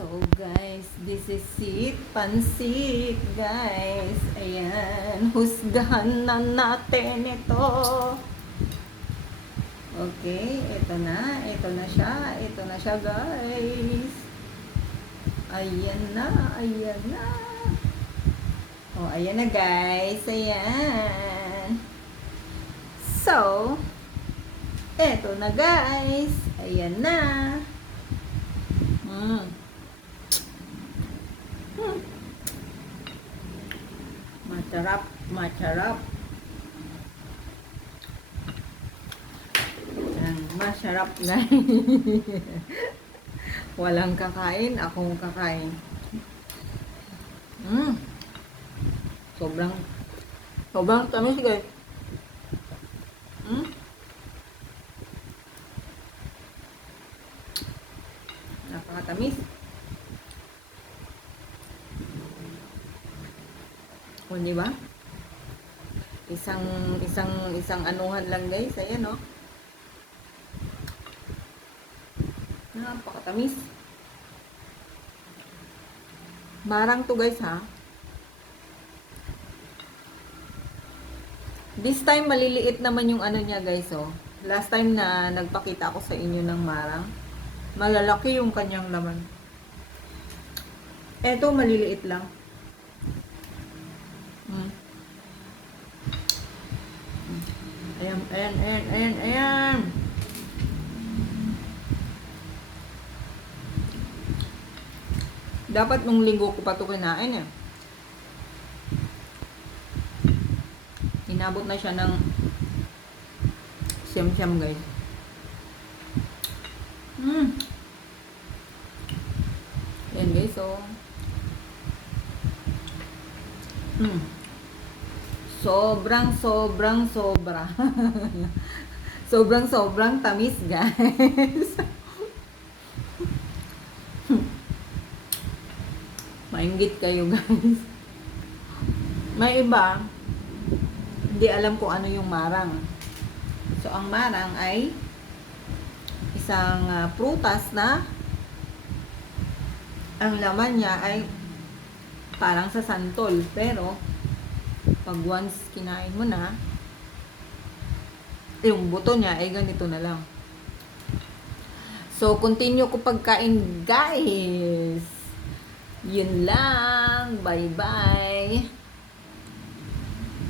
So guys, this is it, pansit guys. Ayan, husgahan na natin ito. Okay, ito na siya guys. Ayan na. Oh, ayan na guys, ayan. So, eto na guys, ayan na. Masarap. Yan, masarap guys. Walang kakain, akong kakain. Sobrang tamis guys. Napakatamis. O, di ba? Isang anuhan lang guys. Ayan, no? Napakatamis. Marang to guys, ha? This time, maliliit naman yung ano niya guys, oh. Last time na nagpakita ako sa inyo ng marang, malalaki yung kanyang laman. Eto, maliliit lang. Ayan. Dapat nung linggo ko pa ito kinain eh. Inabot na siya ng siyam-siyam guys. Ayan guys, so sobrang sobra. sobrang tamis guys. Mainggit kayo guys. May iba, hindi alam kung ano yung marang. So ang marang ay isang prutas na ang laman niya ay parang sa santol, pero pag once kinain mo na, yung buto niya ay ganito na lang. So continue ko pagkain guys. Yun lang. Bye bye.